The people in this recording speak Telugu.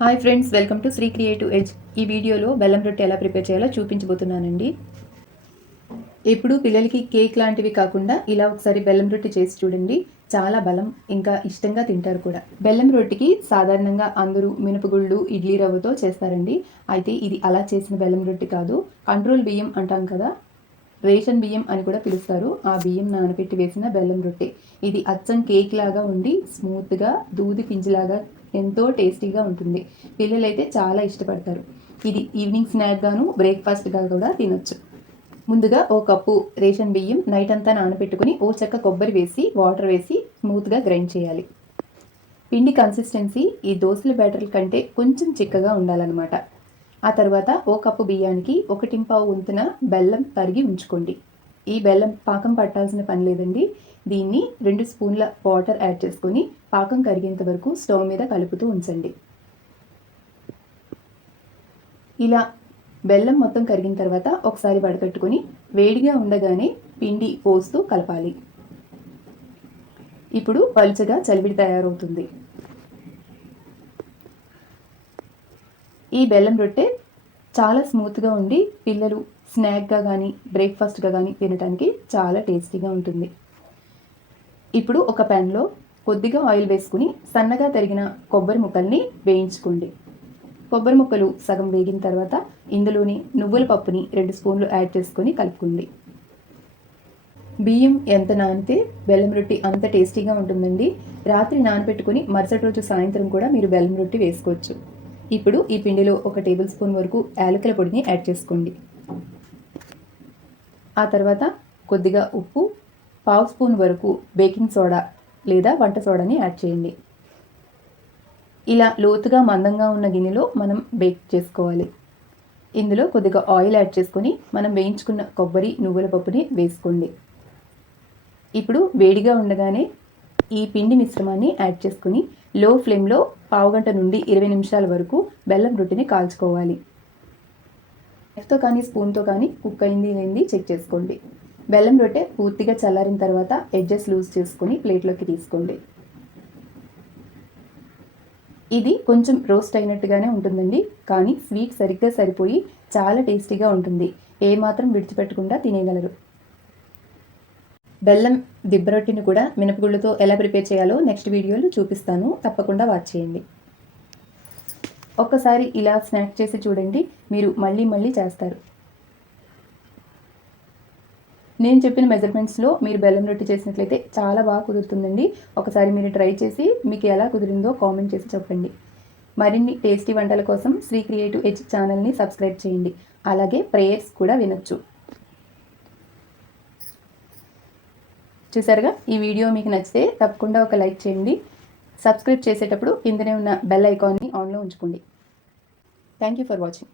Hi friends, welcome to Sri creative edge. ఈ వీడియోలో బెల్లం రొట్టె ఎలా ప్రిపేర్ చేయాలో చూపించబోతున్నానండి. ఎప్పుడు పిల్లలకి కేక్ లాంటివి కాకుండా ఇలా ఒకసారి బెల్లం రొట్టె చేసి చూడండి. చాలా బలం, ఇంకా ఇష్టంగా తింటారు కూడా. బెల్లం రొట్టెకి సాధారణంగా అందరూ మినపగుళ్ళు, ఇడ్లీ రవ్వతో చేస్తారండి. అయితే ఇది అలా చేసిన బెల్లం రొట్టె కాదు, కంట్రోల్ బియ్యం అంటాం కదా, రేషన్ బియ్యం అని కూడా పిలుస్తారు. ఆ బియ్యం నానబెట్టి వేసిన బెల్లం రొట్టె. ఇది అచ్చం కేక్ లాగా ఉండి స్మూత్గా దూది పింజిలాగా ఎంతో టేస్టీగా ఉంటుంది. పిల్లలైతే చాలా ఇష్టపడతారు. ఇది ఈవినింగ్ స్నాక్ గాను, బ్రేక్ఫాస్ట్గా కూడా తినొచ్చు. ముందుగా ఓ కప్పు రేషన్ బియ్యం నైట్ అంతా నానబెట్టుకుని ఓ చెక్క కొబ్బరి వేసి వాటర్ వేసి స్మూత్గా గ్రైండ్ చేయాలి. పిండి కన్సిస్టెన్సీ ఈ దోశల బ్యాటర్ కంటే కొంచెం చిక్కగా ఉండాలన్నమాట. ఆ తర్వాత ఓ కప్పు బియ్యానికి 1.5 వంతున బెల్లం తరిగి ఉంచుకోండి. ఈ బెల్లం పాకం పట్టాల్సిన పని లేదండి. దీన్ని 2 స్పూన్ల వాటర్ యాడ్ చేసుకొని పాకం కరిగేంత వరకు స్టవ్ మీద కలుపుతూ ఉంచండి. ఇలా బెల్లం మొత్తం కరిగిన తర్వాత ఒకసారి వడకట్టుకొని వేడిగా ఉండగానే పిండి పోస్తూ కలపాలి. ఇప్పుడు పలుచగా చలివిడి తయారవుతుంది. ఈ బెల్లం రొట్టె చాలా స్మూత్గా ఉండి పిల్లలు స్నాక్గా కానీ బ్రేక్ఫాస్ట్గా కానీ తినడానికి చాలా టేస్టీగా ఉంటుంది. ఇప్పుడు ఒక ప్యాన్లో కొద్దిగా ఆయిల్ వేసుకుని సన్నగా తరిగిన కొబ్బరి ముక్కల్ని వేయించుకోండి. కొబ్బరి ముక్కలు సగం వేగిన తర్వాత ఇందులోని నువ్వుల పప్పుని 2 స్పూన్లు యాడ్ చేసుకొని కలుపుకోండి. బియ్యం ఎంత నానితే బెల్లం రొట్టి అంత టేస్టీగా ఉంటుందండి. రాత్రి నానబెట్టుకుని మరుసటి రోజు సాయంత్రం కూడా మీరు బెల్లం రొట్టి వేసుకోవచ్చు. ఇప్పుడు ఈ పిండిలో 1 టేబుల్ స్పూన్ వరకు యాలకుల పొడిని యాడ్ చేసుకోండి. ఆ తర్వాత కొద్దిగా ఉప్పు, 1/2 స్పూన్ వరకు బేకింగ్ సోడా లేదా వంట సోడాని యాడ్ చేయండి. ఇలా లోతుగా మందంగా ఉన్న గిన్నెలో మనం బేక్ చేసుకోవాలి. ఇందులో కొద్దిగా ఆయిల్ యాడ్ చేసుకొని మనం వేయించుకున్న కొబ్బరి, నువ్వుల పప్పుని వేసుకోండి. ఇప్పుడు వేడిగా ఉండగానే ఈ పిండి మిశ్రమాన్ని యాడ్ చేసుకుని లో ఫ్లేమ్లో 1/2 గంట నుండి 20 నిమిషాల వరకు బెల్లం రొట్టెని కాల్చుకోవాలి. నైఫ్తో కానీ స్పూన్తో కానీ కుక్ అయింది లేనిది చెక్ చేసుకోండి. బెల్లం రొట్టె పూర్తిగా చల్లారిన తర్వాత ఎడ్జెస్ లూజ్ చేసుకొని ప్లేట్లోకి తీసుకోండి. ఇది కొంచెం రోస్ట్ అయినట్టుగానే ఉంటుందండి, కానీ స్వీట్ సరిగ్గా సరిపోయి చాలా టేస్టీగా ఉంటుంది. ఏమాత్రం విడిచిపెట్టకుండా తినేయగలరు. బెల్లం దిబ్బ రొట్టెని కూడా మినపగుళ్ళతో ఎలా ప్రిపేర్ చేయాలో నెక్స్ట్ వీడియోలో చూపిస్తాను, తప్పకుండా వాచ్ చేయండి. ఒక్కసారి ఇలా స్నాక్ చేసి చూడండి, మీరు మళ్ళీ మళ్ళీ చేస్తారు. నేను చెప్పిన మెజర్మెంట్స్లో మీరు బెల్లం రొట్టె చేసినట్లయితే చాలా బాగా కుదురుతుందండి. ఒకసారి మీరు ట్రై చేసి మీకు ఎలా కుదిరిందో కామెంట్ చేసి చెప్పండి. మరిన్ని టేస్టీ వంటల కోసం శ్రీ క్రియేటివ్ ఎడ్జ్ ఛానల్ని సబ్స్క్రైబ్ చేయండి. అలాగే ప్రేయర్స్ కూడా వినొచ్చు. చూసారుగా, ఈ వీడియో మీకు నచ్చితే తప్పకుండా ఒక లైక్ చేయండి. సబ్స్క్రైబ్ చేసేటప్పుడు కిందనే ఉన్న బెల్ ఐకాన్ని ఆన్లో ఉంచుకోండి. Thank you for watching.